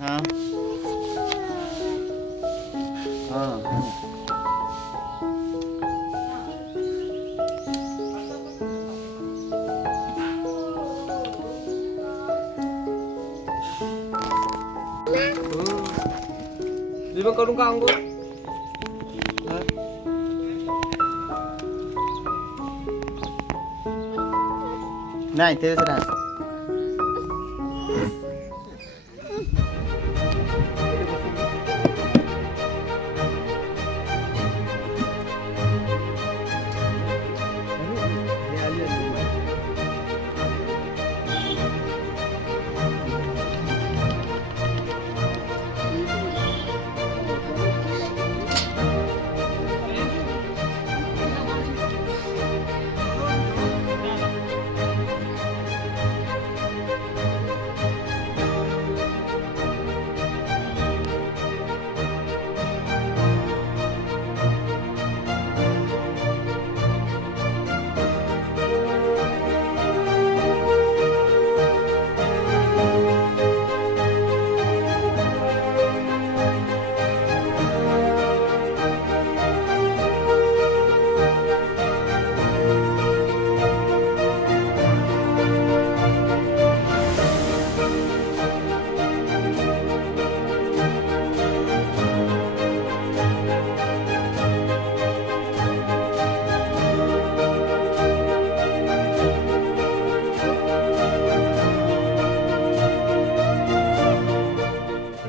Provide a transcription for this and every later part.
हाँ हाँ मी करू का अंघोळ? नाही तेच राहा.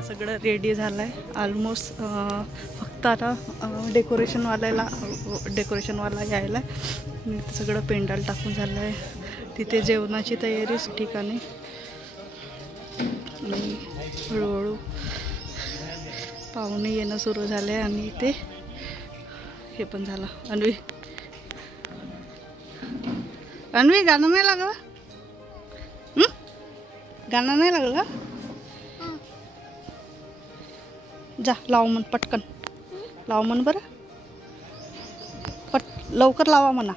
सगळं रेडी झालंय ऑलमोस्ट. फक्त आता डेकोरेशनवाला यायला. सगळं पेंडाल टाकून झालंय. तिथे जेवणाची तयारी ठिकाणी. आणि हळूहळू पाहुणे येणं सुरू झाले. आणि ते हे पण झालं. अन्वी गाणं नाही लागलं? गाणं नाही लागलं? जा लाव म्हण पटकन. लाव म्हण बरं. लवकर लावा म्हणा.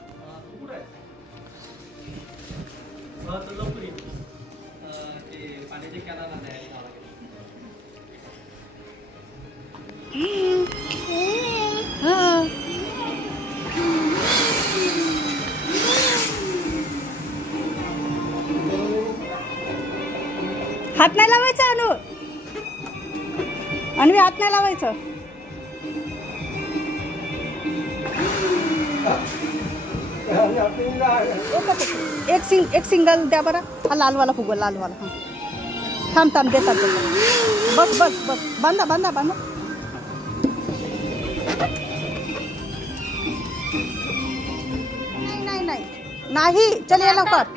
हात नाही लावायचा अनु. अन्वी हात नाही लावायचं. एक सिंगल द्या बरं. हा लालवाला फुगा लालवाला. हां थांब देतात. बस बस बस बांधा बांधा बांधा. नाही नाही नाही चल या लवकर.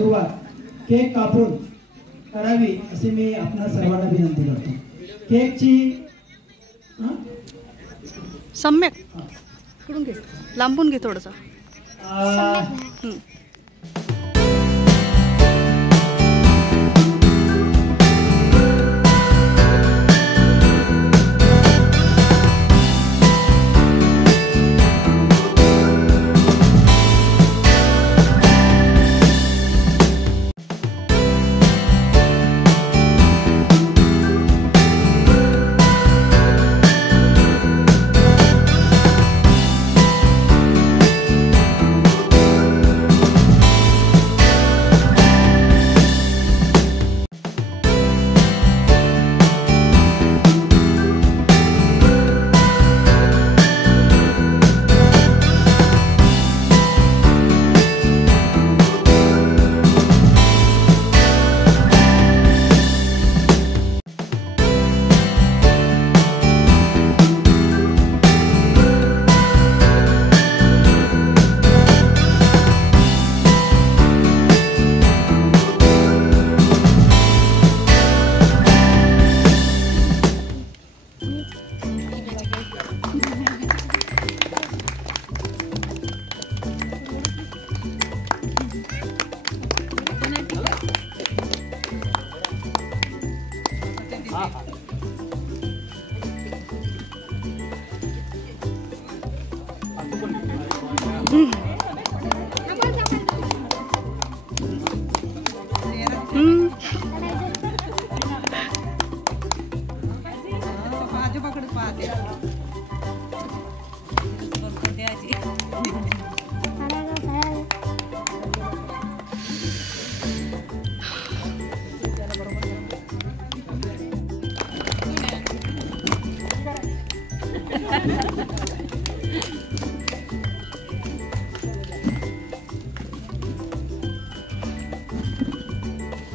सुरुवात केक कापून करावी असे मी आपणा सर्वांना विनंती करतो. केकची सम्यक इकडून घे, लांबून घे थोडंसं.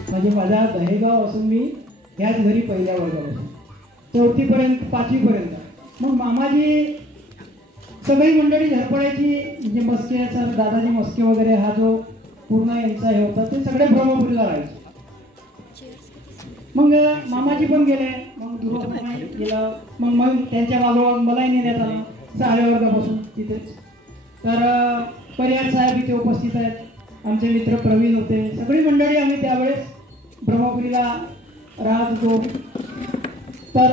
म्हणजे माझा दहेगाव असून मी ह्याच घरी पहिल्या वर्गापासून 4थी पर्यंत 5वी पर्यंत. मग मामाजी सगळी मंडळी झरपडायची, म्हणजे मस्के सर दादाजी मस्के वगैरे हा जो पूर्ण यांचा हे होता ते सगळे ब्रह्मपुरीला राहायचे. मग मामाजी पण गेले, मग दुर्गा गेला, मग त्यांच्या बाजूला मलाही नेण्यात आलं 6व्या वर्गापासून तिथेच. तर परिहार साहेब इथे उपस्थित आहेत, आमचे मित्र प्रवीण होते, सगळी मंडळी आम्ही त्यावेळेस ब्रह्मपुरीला राहत होतो. तर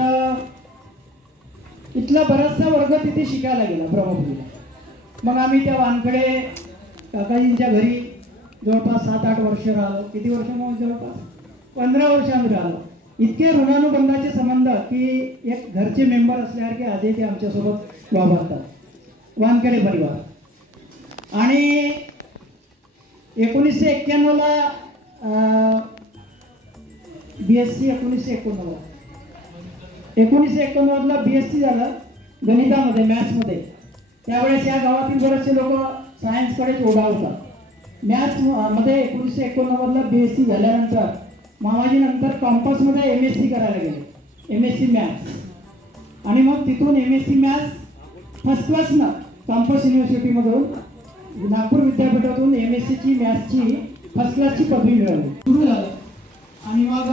इथला बराचसा वर्ग तिथे शिकायला गेला ब्रह्मपुरीला. मग आम्ही त्या वानकडे काकाजींच्या घरी जवळपास 7-8 वर्ष राहिलो. किती वर्ष? मग जवळपास 15 वर्ष आम्ही राहिलो. इतके ऋणानुबंधाचे संबंध की एक घरचे मेंबर असल्यासारखे आजही ते आमच्यासोबत वावरतात, वानकडे परिवार. आणि 1991ला BSc 1989ला BSc झालं गणितामध्ये, मॅथ्समध्ये. त्यावेळेस या गावातील बरेचसे लोक सायन्सकडेच ओढा होता. मॅथ्समध्ये 1989ला BSc झाल्यानंतर मामाजी नंतर कॉम्पसमध्ये MSc करायला गेले, MSc मॅथ्स. आणि मग तिथून MSc मॅथ्स फर्स्ट क्लासनं कॉम्पस युनिव्हर्सिटीमधून नागपूर विद्यापीठातून MScची मॅथ्सची फर्स्ट क्लासची पदवी मिळवली. सुरू झालं. आणि मग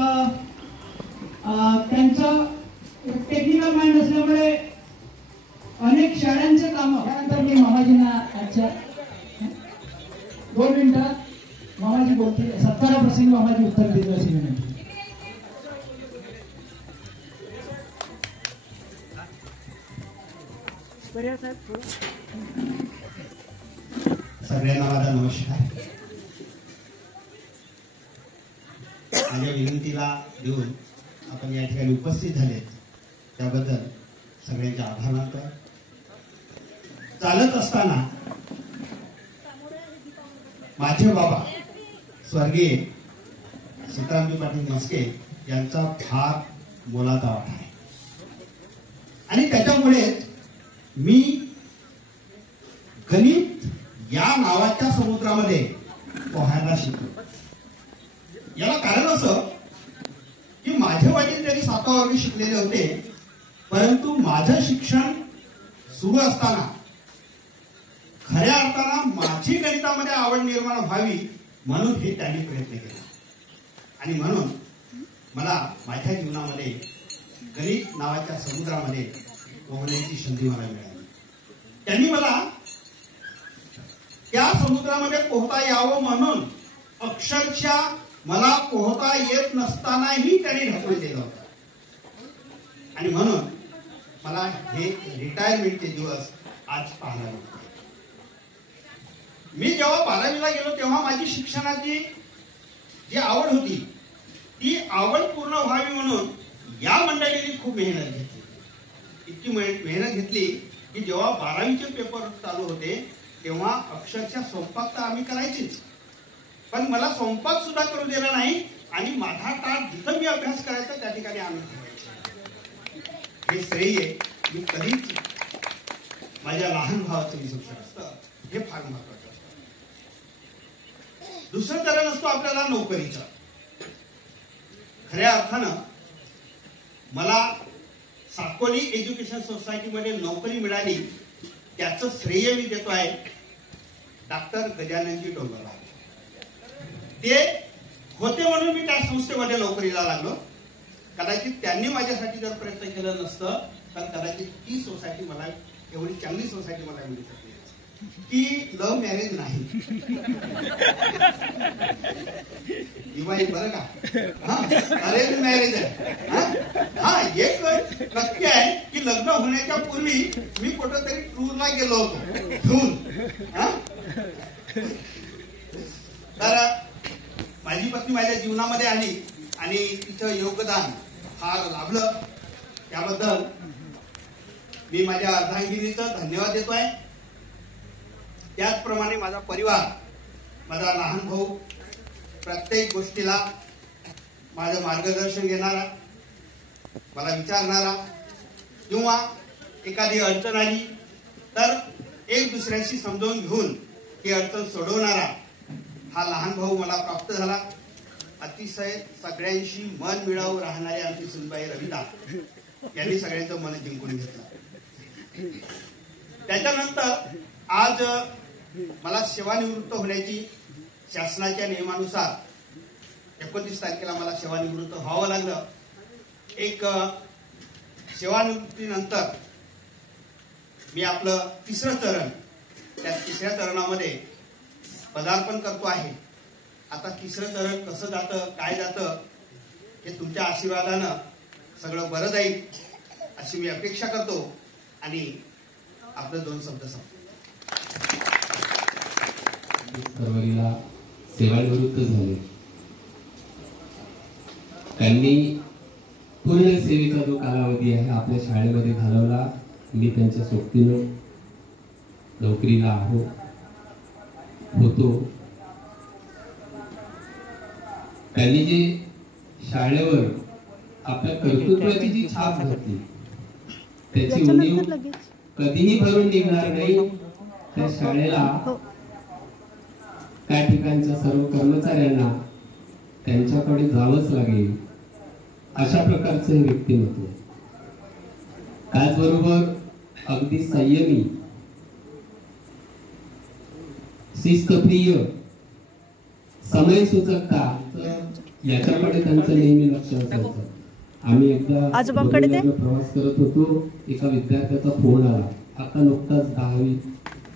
त्यांचं टेक्निकल माइंड असल्यामुळे अनेक शाळांचे कामं. त्यानंतर मी मामाजींना आजच्या 2 मिनिटात मामाजी बोलतील, सत्काराप्रसंगी मामाजी उत्तर देतो अशी विनंती. सगळ्यांना माझा नमस्कार. माझ्या विनंतीला देऊन आपण या ठिकाणी उपस्थित झाले त्याबद्दल सगळ्यांचे आभार मानतो. चालत असताना माझे बाबा स्वर्गीय सीतारामजी पाटील मस्के यांचा फार मोलाचा वाटा आहे. आणि त्याच्यामुळे मी गणित या नावाच्या समुद्रामध्ये पोहायला शिकलो. याला कारण असं की माझे वडील तरी 7वा वर्ग शिकलेले होते, परंतु माझं शिक्षण सुरू असताना खऱ्या अर्थानं माझी गणितामध्ये आवड निर्माण व्हावी म्हणून हे त्यांनी प्रयत्न केला. आणि म्हणून मला माझ्या जीवनामध्ये गणित नावाच्या समुद्रामध्ये पोहण्याची संधी मला मिळाली. त्यांनी मला त्या समुद्रामध्ये पोहता यावं म्हणून अक्षरशः मला पोहता येत नसतानाही त्यांनी ढकलून दिलं होतं. आणि म्हणून मला हे रिटायरमेंटचे दिवस आज पाहायला मिळतात. मी जेव्हा 12वीला गेलो तेव्हा माझी शिक्षणाची जी आवड होती ती आवड पूर्ण व्हावी म्हणून या मंडळींनी खूप मेहनत घेतली. इतकी मेहनत घेतली की जेव्हा 12वीचे पेपर चालू होते तेव्हा अक्षरशः स्वयंपाक तर आम्ही करायचीच, पण मला स्वयंपाक सुद्धा करू दिला नाही. आणि माझा ताट जिथं मी अभ्यास करायचा त्या ठिकाणी आम्ही ठेवायचो. हे श्रेय मी कधीच माझ्या लहान भावाचं विसरू शकतो. हे फार महत्वाचं असतं. दुसरं चरण असतो आपल्याला नोकरीचं. खऱ्या अर्थानं मला साकोली एज्युकेशन सोसायटीमध्ये नोकरी मिळाली त्याचं श्रेय मी देतो आहे डॉक्टर गजाननजी डोंगरवार. ते होते म्हणून मी त्या संस्थेमध्ये नोकरीला लागलो. कदाचित त्यांनी माझ्यासाठी जर प्रयत्न केला नसतं तर कदाचित ती सोसायटी मला एवढी चांगली सोसायटी मला मिळू शकली. ती लव्ह मॅरेज नाही, विवाहित बरं का, हा अरेंज मॅरेज आहे. हा एक नक्की आहे की लग्न होण्याच्या पूर्वी मी कुठेतरी टूरला गेलो होतो घेऊन. तर माझी पत्नी माझ्या जीवनामध्ये आली आणि तिचं योगदान फार लाभलं. त्याबद्दल मी माझ्या अर्धांगिनीचं धन्यवाद देतोय. त्याचप्रमाणे माझा परिवार, माझा लहान भाऊ प्रत्येक गोष्टीला माझं मार्गदर्शन घेणारा, मला विचारणारा किंवा एखादी अडचण आली तर एक दुसऱ्याशी समजावून घेऊन ती अडचण सोडवणारा हा लहान भाऊ मला प्राप्त झाला. अतिशय सगळ्यांशी मन मिळावून राहणारे आमची सुनबाई रविदास यांनी सगळ्यांचं मन जिंकून घेतलं. त्याच्यानंतर आज मला सेवानिवृत्त होण्याची शासनाच्या नियमानुसार 29 तारखेला मला सेवानिवृत्त व्हावं लागलं. एक सेवानिवृत्तीनंतर मी आपलं तिसरं चरण, त्या तिसऱ्या चरणामध्ये पदार्पण करतो आहे. आता तिसरं चरण कसं जातं काय जातं हे तुमच्या आशीर्वादानं सगळं बरं जाईल अशी मी अपेक्षा करतो आणि आपलं 2 शब्द सांगतो. फरवरीला सेवानिवृत्त झाले. त्यांनी पूर्ण सेवेचा जो कालावधी आहे आपल्या शाळेमध्ये घालवला. मी त्यांच्या सोबतीनं नोकरीला होतो. त्यांनी जे शाळेवर आपल्या कर्तृत्वाची जी छाप घातली त्याची उणीव कधीही भरून निघणार नाही. त्या शाळेला त्या ठिकाणच्या सर्व कर्मचाऱ्यांना त्यांच्याकडे जावंच लागेल अशा प्रकारचं हे व्यक्तिमत्व. त्याचबरोबर अगदी संयमी, शिस्तप्रिय, समय सूचकता याच्याकडे त्यांचं नेहमी लक्ष असायचं. आम्ही एकदा प्रवास करत होतो, एका विद्यार्थ्याचा फोन आला. आता नुकताच 10वी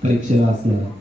परीक्षेला असणार.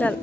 चल